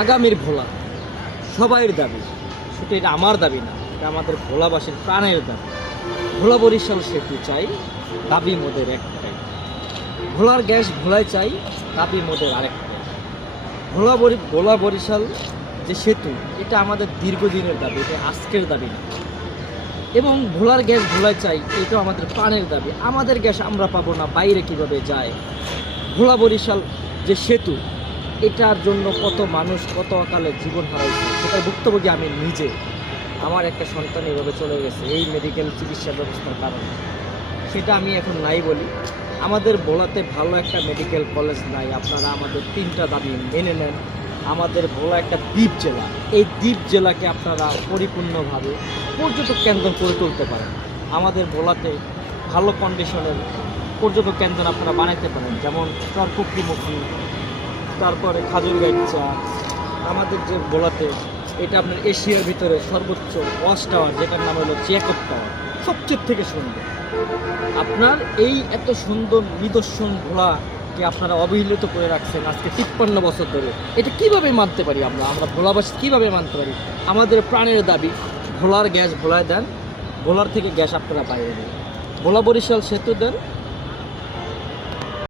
আগামীর ভোলা সবাইয়ের দাবি, শুধু এটা আমার দাবি না, এটা আমাদের ভোলাবাসীর প্রাণের দাবি। ভোলা বরিশাল সেতু চাই, দাবি মোদের একটাই। ভোলার গ্যাস ভোলায় চাই, দাবি মোদের আরেকটাই। ভোলা বরিশাল যে সেতু, এটা আমাদের দীর্ঘদিনের দাবি, এটা আজকের দাবি না। এবং ভোলার গ্যাস ভোলায় চাই, এটাও আমাদের প্রাণের দাবি। আমাদের গ্যাস আমরা পাবো না, বাইরে কিভাবে যায়? ভোলা বরিশাল যে সেতু, এটার জন্য কত মানুষ কত অকালে জীবন হারাইছে, সেটার ভুক্তভোগী আমি নিজে। আমার একটা সন্তান এভাবে চলে গেছে এই মেডিকেল চিকিৎসা ব্যবস্থার কারণে। সেটা আমি এখন নাই বলি। আমাদের ভোলাতে ভালো একটা মেডিকেল কলেজ নাই। আপনারা আমাদের 3টা দাবি মেনে নেন। আমাদের ভোলা একটা দ্বীপ জেলা, এই দ্বীপ জেলাকে আপনারা পরিপূর্ণভাবে পর্যটক কেন্দ্র করে তুলতে পারেন। আমাদের ভোলাতে ভালো কন্ডিশনের পর্যটক কেন্দ্র আপনারা বানাইতে পারেন, যেমন চরপুকুরিমুখী, তারপরে খাজুরগাঁইচা। আমাদের যে ভোলাতে, এটা আপনার এশিয়ার ভিতরে সর্বোচ্চ ওয়াচ টাওয়ার, যেটার নাম হলো জ্যাকব টাওয়ার, সবচেয়ে থেকে সুন্দর। আপনার এই এত সুন্দর নিদর্শন ভোলাকে আপনারা অবহেলিত করে রাখছেন আজকে 53 বছর ধরে। এটা কিভাবে মানতে পারি আমরা ভোলাবাসী কীভাবে মানতে পারি? আমাদের প্রাণের দাবি, ভোলার গ্যাস ভোলায় দেন, ভোলার থেকে গ্যাস আপনারা বাইরে দেন। ভোলা বরিশাল সেতু দেন,